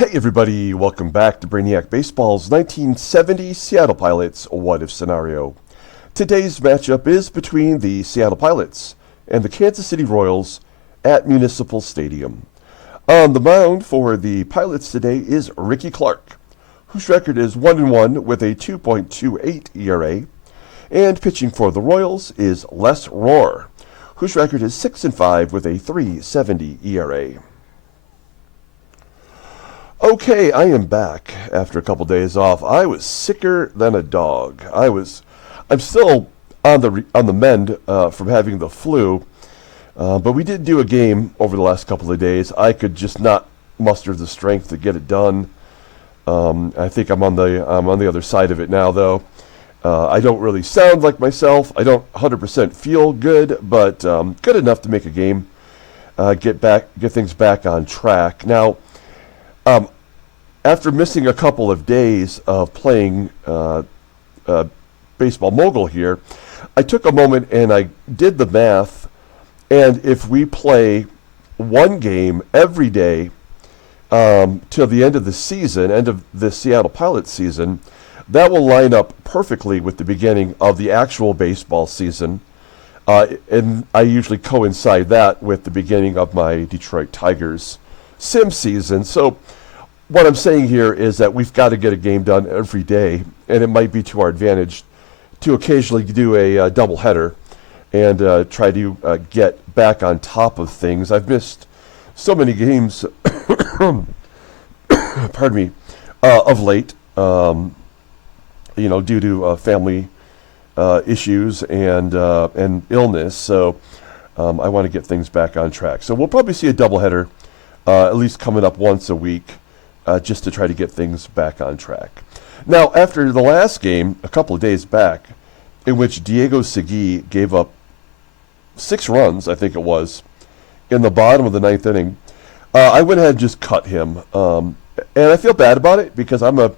Hey everybody, welcome back to Brainiac Baseball's 1970 Seattle Pilots What If Scenario. Today's matchup is between the Seattle Pilots and the Kansas City Royals at Municipal Stadium. On the mound for the Pilots today is Rickey Clark, whose record is 1-1 with a 2.28 ERA, and pitching for the Royals is Les Rohr, whose record is 6-5 with a 3.70 ERA. Okay, I am back after a couple days off. I was sicker than a dog. I'm still on the mend from having the flu, but we did do a game over the last couple of days. I could just not muster the strength to get it done. I think I'm on the other side of it now, though. I don't really sound like myself. I don't 100% feel good, but good enough to make a game. Get things back on track now. After missing a couple of days of playing Baseball Mogul here, I took a moment and I did the math, and if we play one game every day till the end of the season, end of the Seattle Pilots season, that will line up perfectly with the beginning of the actual baseball season, and I usually coincide that with the beginning of my Detroit Tigers sim season. So what I'm saying here is that we've got to get a game done every day, and it might be to our advantage to occasionally do a doubleheader and try to get back on top of things. I've missed so many games, pardon me, of late, due to family issues and illness. So I want to get things back on track. So we'll probably see a doubleheader at least coming up once a week. Just to try to get things back on track. Now, after the last game, a couple of days back, in which Diego Segui gave up 6 runs, I think it was, in the bottom of the 9th inning, I went ahead and just cut him. And I feel bad about it because I'm a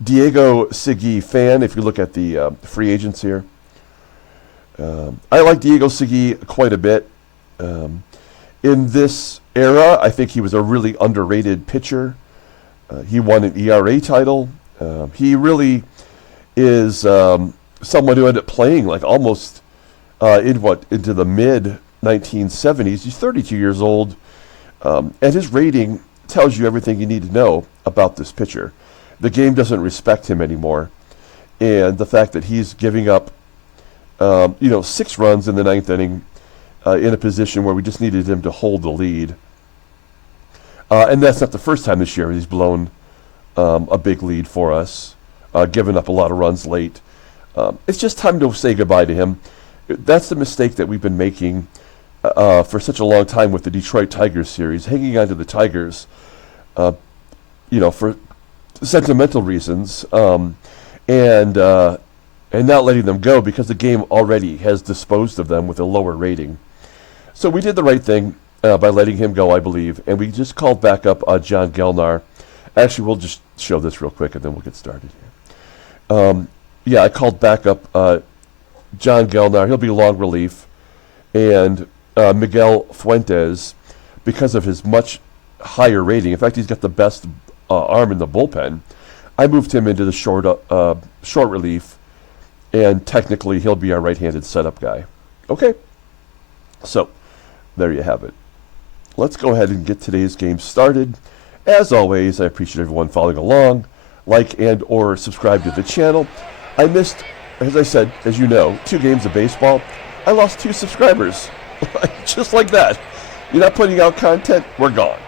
Diego Segui fan, if you look at the free agents here. I like Diego Segui quite a bit. In this era, I think he was a really underrated pitcher. He won an ERA title. He really is someone who ended up playing like almost into the mid 1970s. He's 32 years old, and his rating tells you everything you need to know about this pitcher. The game doesn't respect him anymore, and the fact that he's giving up 6 runs in the 9th inning in a position where we just needed him to hold the lead. And that's not the first time this year he's blown a big lead for us, giving up a lot of runs late. It's just time to say goodbye to him. That's the mistake that we've been making for such a long time with the Detroit Tigers series, hanging on to the Tigers, for sentimental reasons, and not letting them go because the game already has disposed of them with a lower rating. So we did the right thing. By letting him go, I believe. And we just called back up John Gelnar. Actually, we'll just show this real quick, and then we'll get started here. I called back up John Gelnar. He'll be long relief. And Miguel Fuentes, because of his much higher rating. In fact, he's got the best arm in the bullpen. I moved him into the short relief, and technically he'll be our right-handed setup guy. Okay? So, there you have it. Let's go ahead and get today's game started. As always, I appreciate everyone following along. Like and or subscribe to the channel. I missed, as I said, as you know, 2 games of baseball. I lost 2 subscribers. Just like that. You're not putting out content, we're gone.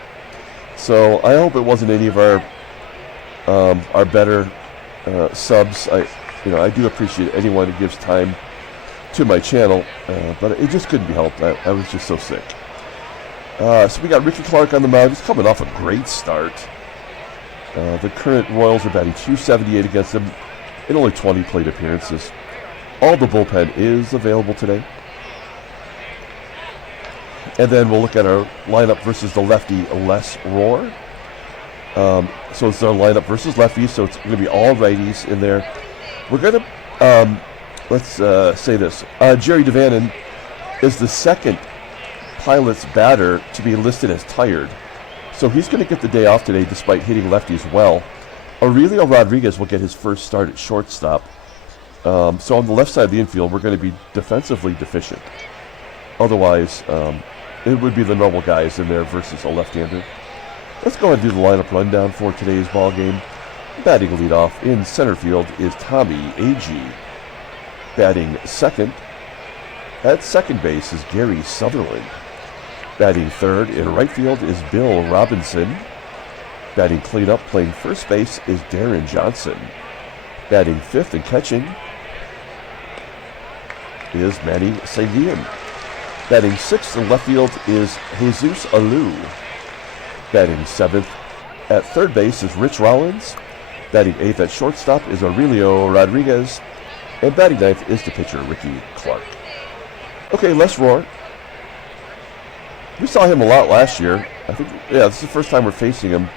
So I hope it wasn't any of our better subs. I do appreciate anyone who gives time to my channel, but it just couldn't be helped. I was just so sick. So we got Rickey Clark on the mound. He's coming off a great start. The current Royals are batting .278 against him in only 20 plate appearances. All the bullpen is available today. And then we'll look at our lineup versus the lefty Les Rohr. So it's our lineup versus lefties, so it's going to be all righties in there. We're going to, let's say this. Jerry Devanin is the second Pilots batter to be listed as tired. So he's going to get the day off today despite hitting lefties well. Aurelio Rodriguez will get his first start at shortstop. So on the left side of the infield, we're going to be defensively deficient. Otherwise, it would be the normal guys in there versus a left-hander. Let's go ahead and do the lineup rundown for today's ball game. Batting leadoff in center field is Tommie, AGEE. Batting second at second base is Gary Sutherland. Batting third in right field is Bill Robinson. Batting cleanup playing first base is Deron Johnson. Batting fifth and catching is Manny SANGUILLEN. Batting sixth in left field is Jesus ALOU. Batting seventh at third base is Rich Rollins. Batting eighth at shortstop is Aurelio Rodriguez. And batting ninth is the pitcher, Rickey. Okay, let's Rohr. We saw him a lot last year. I think, this is the first time we're facing him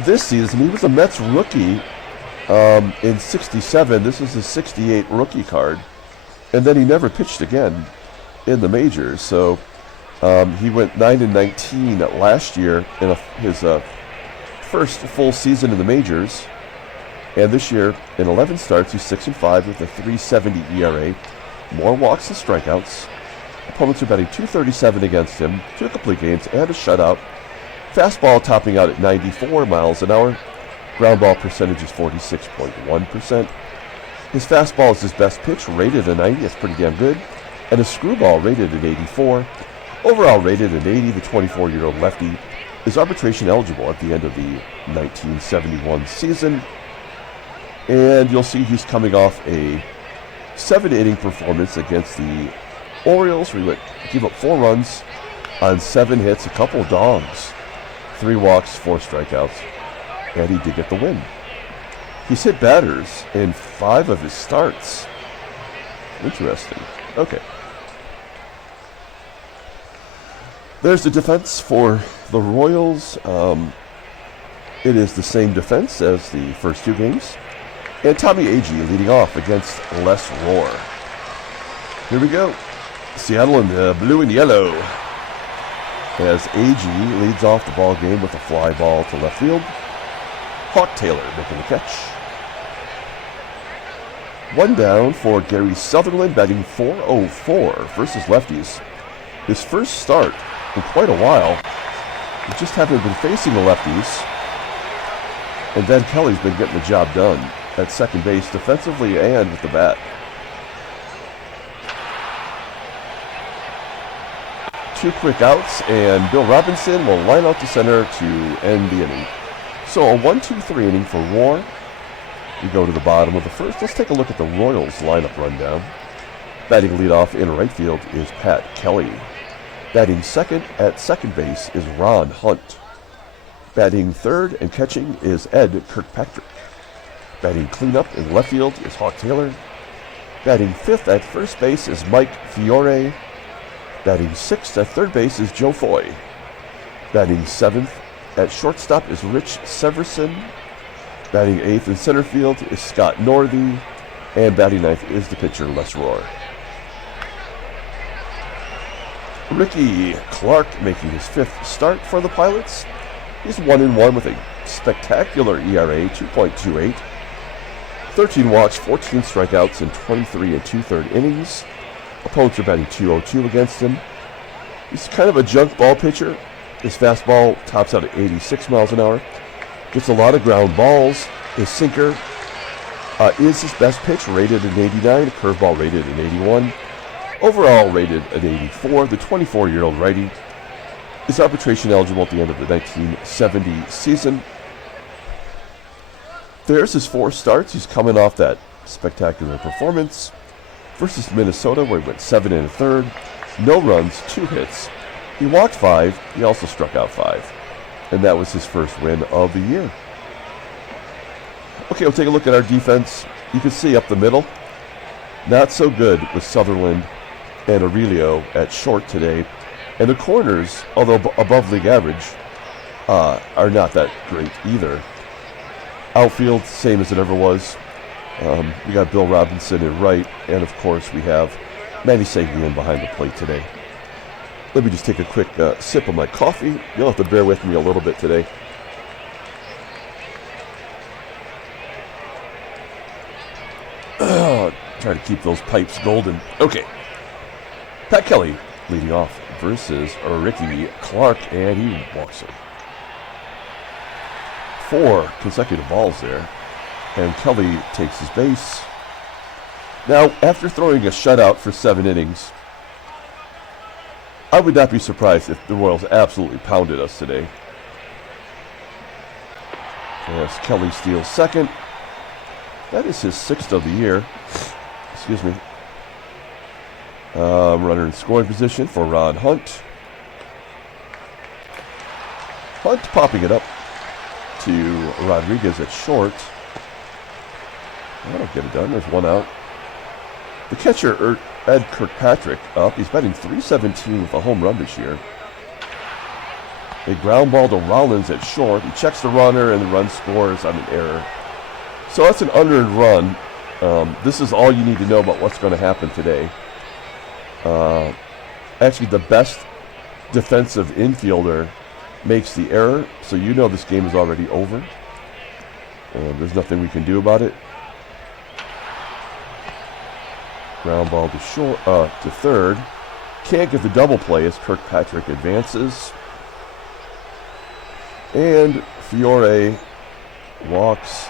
this season. He was a Mets rookie in 67. This is his 68 rookie card. And then he never pitched again in the majors. So he went 9-19 last year in his first full season in the majors. And this year, in 11 starts, he's 6-5 with a 3.70 ERA. More walks than strikeouts. Opponents are batting .237 against him, 2 complete games, and a shutout. Fastball topping out at 94 miles an hour. Ground ball percentage is 46.1%. His fastball is his best pitch, rated at 90. That's pretty damn good. And his screwball rated at 84. Overall rated at 80, the 24-year-old lefty is arbitration eligible at the end of the 1971 season. And you'll see he's coming off a 7-inning performance against the Orioles, where he gave up 4 runs on 7 hits, a couple of dogs, 3 walks, 4 strikeouts, and he did get the win. He's hit batters in 5 of his starts. Interesting. Okay. There's the defense for the Royals. It is the same defense as the first 2 games. And Tommie AGEE leading off against Les Rohr. Here we go. Seattle in the blue and yellow. As AGEE leads off the ball game with a fly ball to left field. Hawk Taylor making the catch. 1 down for Gary Sutherland, batting .404 versus lefties. His first start in quite a while. He just haven't been facing the lefties. And Ben Kelly's been getting the job done at second base defensively and with the bat. 2 quick outs, and Bill Robinson will line out to center to end the inning. So a 1-2-3 inning for Rohr. We go to the bottom of the first. Let's take a look at the Royals lineup rundown. Batting leadoff in right field is Pat Kelly. Batting second at second base is Ron Hunt. Batting third and catching is Ed Kirkpatrick. Batting cleanup in left field is Hawk Taylor. Batting fifth at first base is Mike FIORE. Batting sixth at third base is Joe Foy. Batting seventh at shortstop is Rich Severson. Batting eighth in center field is Scott Northey. And batting ninth is the pitcher Les Rohr. Rickey Clark making his 5th start for the Pilots. He's 1-1 with a spectacular ERA, 2.28. 13 walks, 14 strikeouts in 23 2/3 innings. Opponents are batting .202 against him. He's kind of a junk ball pitcher. His fastball tops out at 86 miles an hour. Gets a lot of ground balls. His sinker is his best pitch, rated at 89. Curveball rated at 81. Overall rated at 84. The 24-year-old righty is arbitration eligible at the end of the 1970 season. There's his 4 starts. He's coming off that spectacular performance versus Minnesota, where he went 7 1/3, no runs, 2 hits. He walked 5. He also struck out 5. And that was his first win of the year. Okay, we'll take a look at our defense. You can see up the middle, not so good with Sutherland and Aurelio at short today. And the corners, although above league average, are not that great either. Outfield, same as it ever was. We got Bill Robinson in right, and of course we have Manny SANGUILLEN behind the plate today. Let me just take a quick sip of my coffee. You'll have to bear with me a little bit today. Try to keep those pipes golden. Okay. Pat Kelly leading off versus Rickey Clark, and he walks it. 4 consecutive balls there, and Kelly takes his base. Now, after throwing a shutout for 7 innings, I would not be surprised if the Royals absolutely pounded us today. As Kelly steals second. That is his 6th of the year. Excuse me. Runner in scoring position for Ron Hunt. Hunt popping it up to Rodriguez at short. That'll get it done. There's 1 out. The catcher, Ed Kirkpatrick, up. He's batting .317 with a home run this year. A ground ball to Rollins at short. He checks the runner, and the run scores on an error. So that's an unearned run. This is all you need to know about what's going to happen today. Actually, the best defensive infielder makes the error, so you know this game is already over. There's nothing we can do about it. Ground ball to short, to third. Can't get the double play as Kirkpatrick advances. And FIORE walks.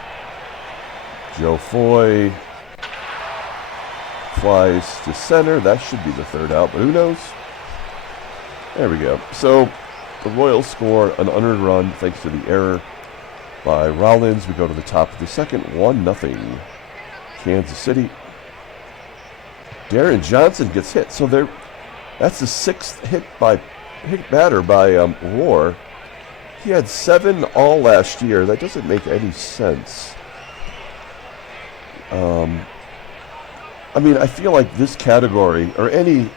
Joe Foy flies to center. That should be the 3rd out, but who knows? There we go. So the Royals score an unearned run thanks to the error by Rollins. We go to the top of the 2nd, 1-0. Kansas City. Deron Johnson gets hit. So that's the 6th hit batter by Rohr. He had 7 all last year. That doesn't make any sense. I mean, I feel like this category, or anything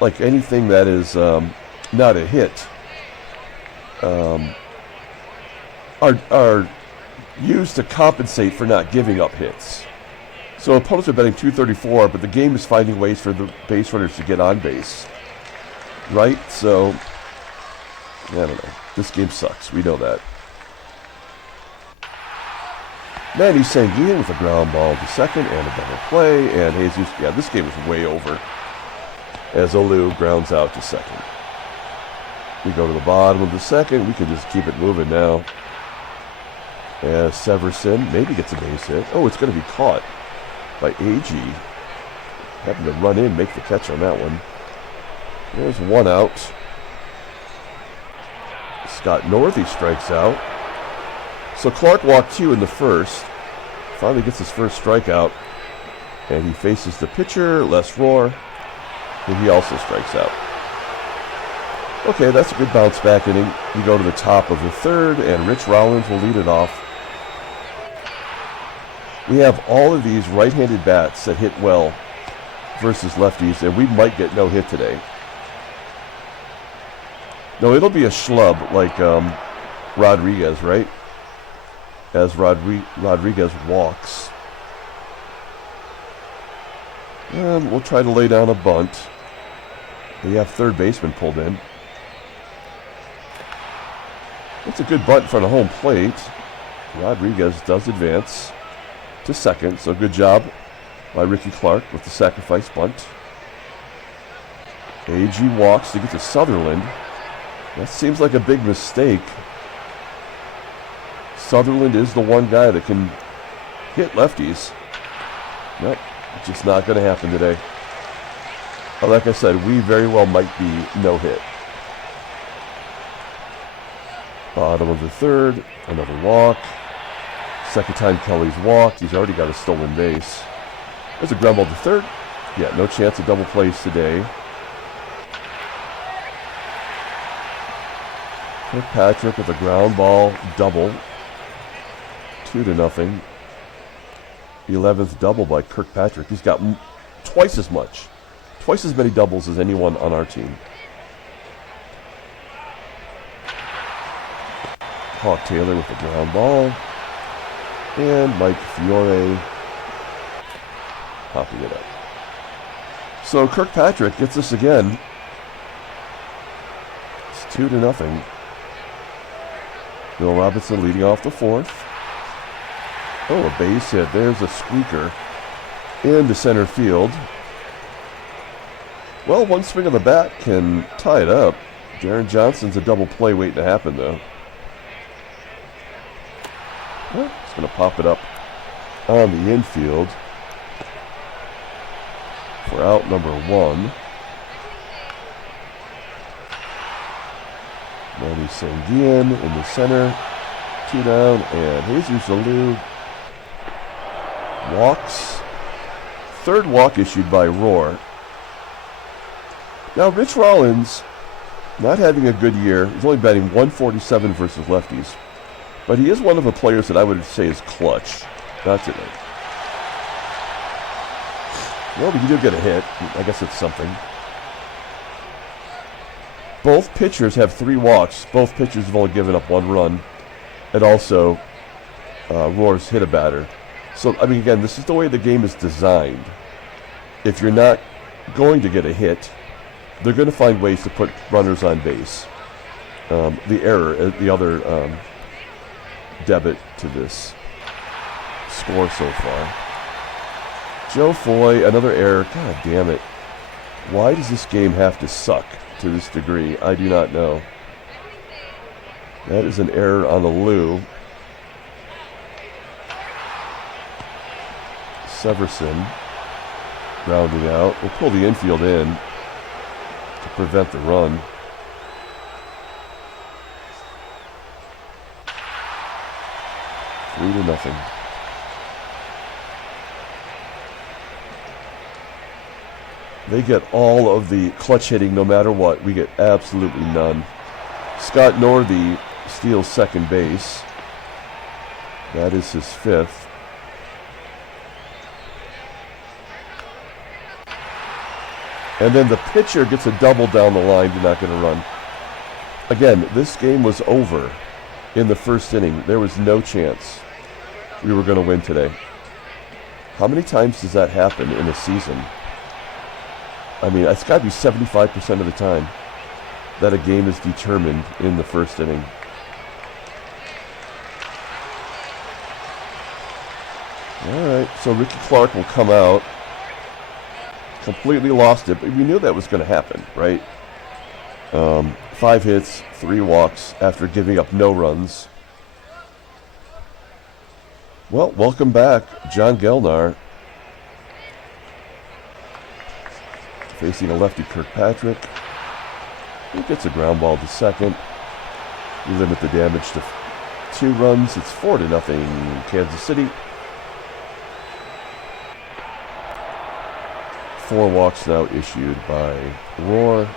that is not a hit, are used to compensate for not giving up hits. So opponents are betting 234, but the game is finding ways for the base runners to get on base. Right? So, I don't know. This game sucks. We know that. Manny Sanguillen with a ground ball to second and a double play. And Jesus, yeah, this game is way over. As ALOU grounds out to second. We go to the bottom of the 2nd. We can just keep it moving now. As SEVERSON maybe gets a base hit. Oh, it's going to be caught by AGEE. Having to run in, make the catch on that one. There's 1 out. Scott Northey strikes out. So Clark walked 2 in the 1st. Finally gets his first strikeout. And he faces the pitcher, Rohr. And he also strikes out. Okay, that's a good bounce back inning. We go to the top of the 3rd, and Rich Rollins will lead it off. We have all of these right-handed bats that hit well versus lefties, and we might get no hit today. No, it'll be a schlub like Rodriguez, right? As Rodriguez walks. And we'll try to lay down a bunt. We have 3rd baseman pulled in. It's a good bunt in front of home plate. Rodriguez does advance to 2nd, so good job by Rickey Clark with the sacrifice bunt. AGEE walks to get to Sutherland. That seems like a big mistake. Sutherland is the one guy that can hit lefties. Nope, just not going to happen today. But like I said, we very well might be no hit. Bottom of the 3rd, another walk. 2nd time Kelly's walked. He's already got a stolen base. There's a ground ball to 3rd. Yeah, no chance of double plays today. Kirkpatrick with a ground ball double. 2-0. The 11th double by Kirkpatrick. He's got twice as many doubles as anyone on our team. Hawk Taylor with the ground ball. And Mike FIORE popping it up. So Kirkpatrick gets us again. 2-0. Bill Robinson leading off the fourth. Oh, a base hit. There's a squeaker into center field. Well, one swing of the bat can tie it up. Deron Johnson's a double play waiting to happen, though. Well, it's going to pop it up on the infield for out number 1. Manny SANGUILLEN in the center. 2 down, and Jesus ALOU walks. Third walk issued by Rohr. Now, Rich Rollins, not having a good year. He's only batting .147 versus lefties. But he is one of the players that I would say is clutch. Not today. Well, but you do get a hit. I guess it's something. Both pitchers have 3 walks. Both pitchers have only given up 1 run. And also, Rohr's hit a batter. So, I mean, again, this is the way the game is designed. If you're not going to get a hit, they're going to find ways to put runners on base. The error, the other debit to this score so far. Joe Foy, another error. God damn it. Why does this game have to suck to this degree? I do not know. That is an error on ALOU. SEVERSON rounding out. We'll pull the infield in to prevent the run. Three to nothing. They get all of the clutch hitting no matter what. We get absolutely none. Scott Northey steals second base. That is his 5th. And then the pitcher gets a double down the line to not get a run. Again, this game was over in the first inning. There was no chance we were going to win today. How many times does that happen in a season? I mean, it's got to be 75% of the time that a game is determined in the first inning. All right, so Rickey Clark will come out. Completely lost it, but we knew that was going to happen, right? 5 hits, 3 walks after giving up no runs. Well, welcome back, John Gellnar. Facing a lefty, Kirkpatrick. He gets a ground ball to second. We limit the damage to 2 runs. It's 4-0 Kansas City. 4 walks now issued by Rohr.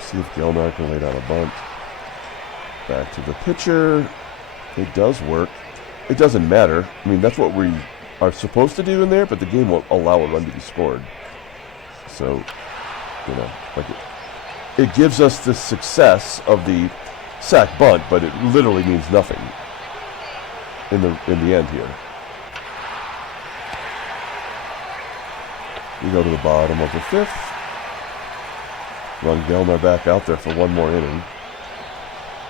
See if Gellnar can lay down a bunt. Back to the pitcher. It does work. It doesn't matter. I mean, that's what we are supposed to do in there, but the game won't allow a run to be scored. So, you know, like it gives us the success of the sack bunt, but it literally means nothing in the end here. We go to the bottom of the 5th. Run Gellnar back out there for 1 more inning.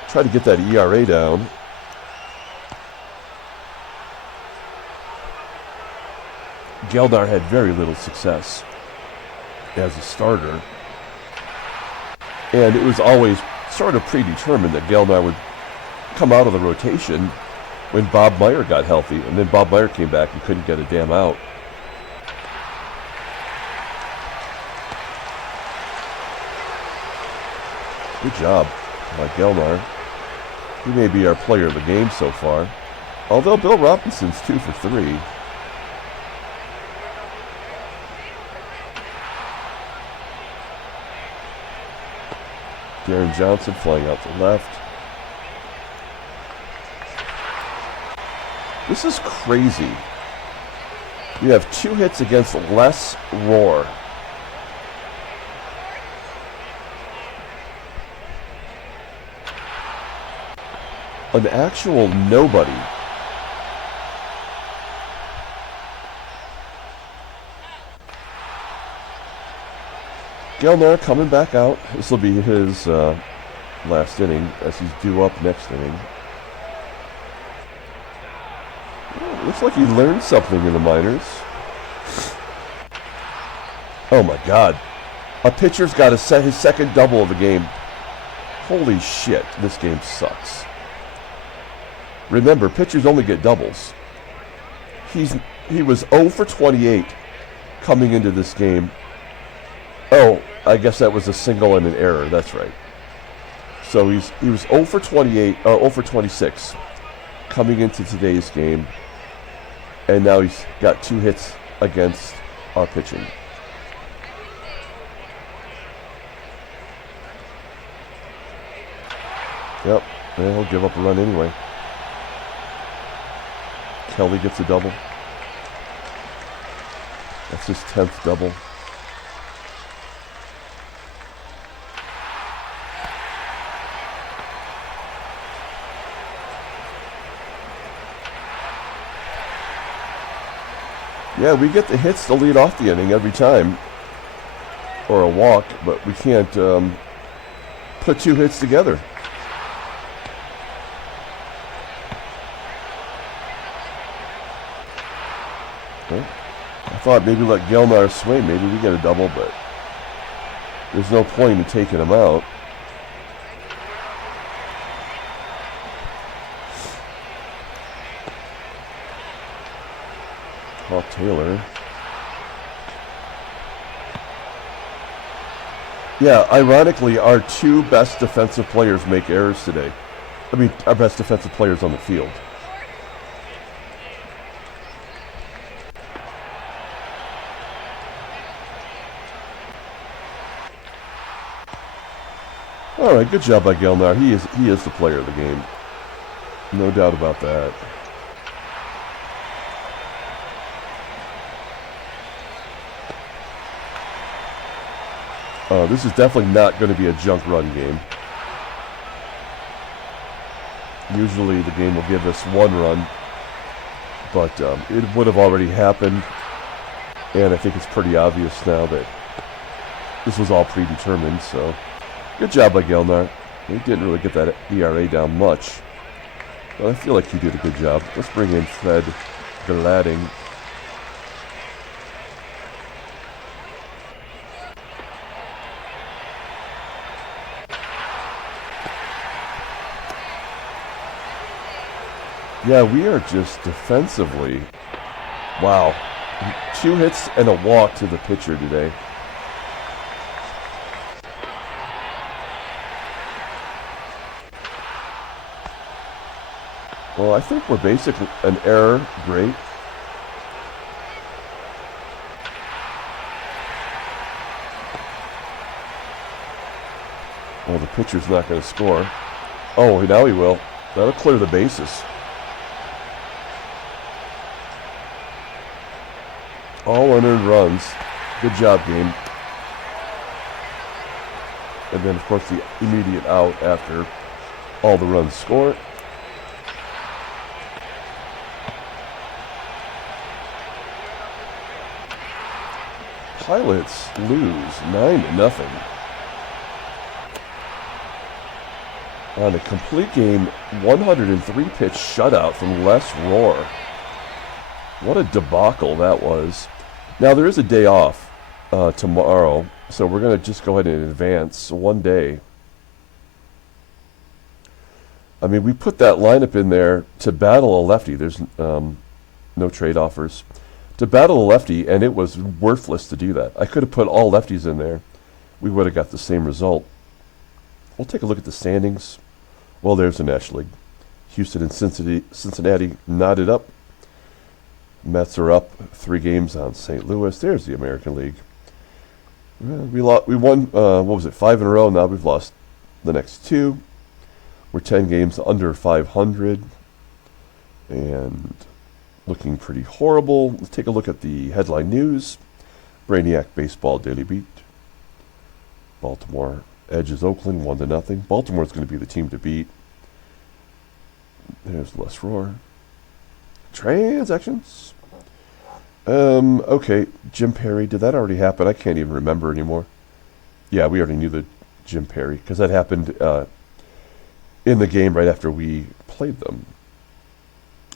Try to get that ERA down. Gellnar had very little success as a starter. And it was always sort of predetermined that Gellnar would come out of the rotation when Bob Meyer got healthy. And then Bob Meyer came back and couldn't get a damn out. Good job by Gellnar. He may be our player of the game so far. Although Bill Robinson's 2 for 3. Deron Johnson flying out to left. This is crazy. We have 2 hits against Les Rohr. An actual nobody. Gilmore coming back out. This will be his last inning as he's due up next inning. Oh, looks like he learned something in the minors. Oh my God. A pitcher's got his second double of the game. Holy shit, this game sucks. Remember, pitchers only get doubles. He was 0 for 28 coming into this game. Oh, I guess that was a single and an error. That's right. So he was 0 for 28 or 0 for 26 coming into today's game, and now he's got 2 hits against our pitching. Yep, and he'll give up a run anyway. Kelly gets a double. That's his 10th double. Yeah, we get the hits to lead off the inning every time. Or a walk, but we can't put 2 hits together. Okay. I thought maybe let Gilmar swing. Maybe we get a double, but there's no point in taking him out. Paul Taylor. Yeah, ironically, our 2 best defensive players make errors today. I mean, our best defensive players on the field. All right, good job by Gilmar. He is the player of the game. No doubt about that. This is definitely not going to be a junk run game. Usually the game will give us 1 run, but it would have already happened, and I think it's pretty obvious now that this was all predetermined, so good job by Gilmar. He didn't really get that ERA down much, but I feel like he did a good job. Let's bring in Fred Glading. Yeah, we are just defensively. Wow. 2 hits and a walk to the pitcher today. Well, I think we're basically an error. Great. Well, the pitcher's not going to score. Oh, now he will. That'll clear the bases. All unearned runs. Good job, game. And then, of course, the immediate out after all the runs scored. Pilots lose 9-0. On a complete game, 103 pitch shutout from Les Rohr. What a debacle that was. Now, there is a day off tomorrow, so we're going to just go ahead and advance 1 day. I mean, we put that lineup in there to battle a lefty. There's no trade offers. To battle a lefty, and it was worthless to do that. I could have put all lefties in there. We would have got the same result. We'll take a look at the standings. Well, there's the National League. Houston and Cincinnati knotted up. Mets are up 3 games on St. Louis. There's the American League. We won, what was it, 5 in a row. Now we've lost the next 2. We're 10 games under 500. And looking pretty horrible. Let's take a look at the headline news. Brainiac Baseball Daily Beat. Baltimore edges Oakland 1-0. Baltimore's going to be the team to beat. There's Les Rohr. Transactions. Okay, Jim Perry, did that already happen? I can't even remember anymore. Yeah, we already knew the Jim Perry because that happened in the game right after we played them.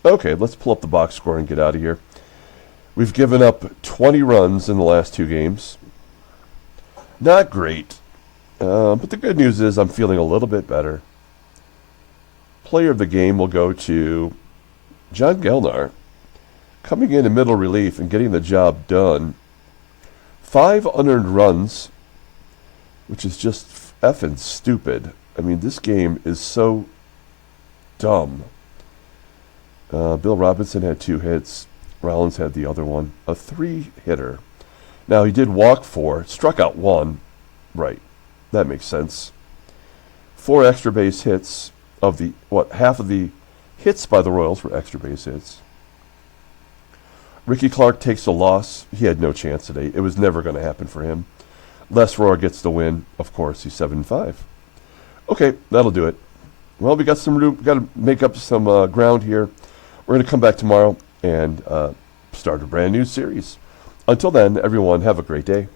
Okay, let's pull up the box score and get out of here. We've given up 20 runs in the last 2 games. Not great. But the good news is I'm feeling a little bit better. Player of the game will go to John Gelnar. Coming in middle relief and getting the job done. 5 unearned runs, which is just effing stupid. I mean, this game is so dumb. Bill Robinson had 2 hits. Rollins had the other one. A 3-hitter. Now, he did walk 4, struck out 1. Right. That makes sense. 4 extra base hits of the, half of the hits by the Royals were extra base hits. Rickey Clark takes a loss. He had no chance today. It was never going to happen for him. Les Rohr gets the win. Of course, he's 7-5. Okay, that'll do it. Well, we got some room. Got to make up some ground here. We're going to come back tomorrow and start a brand new series. Until then, everyone, have a great day.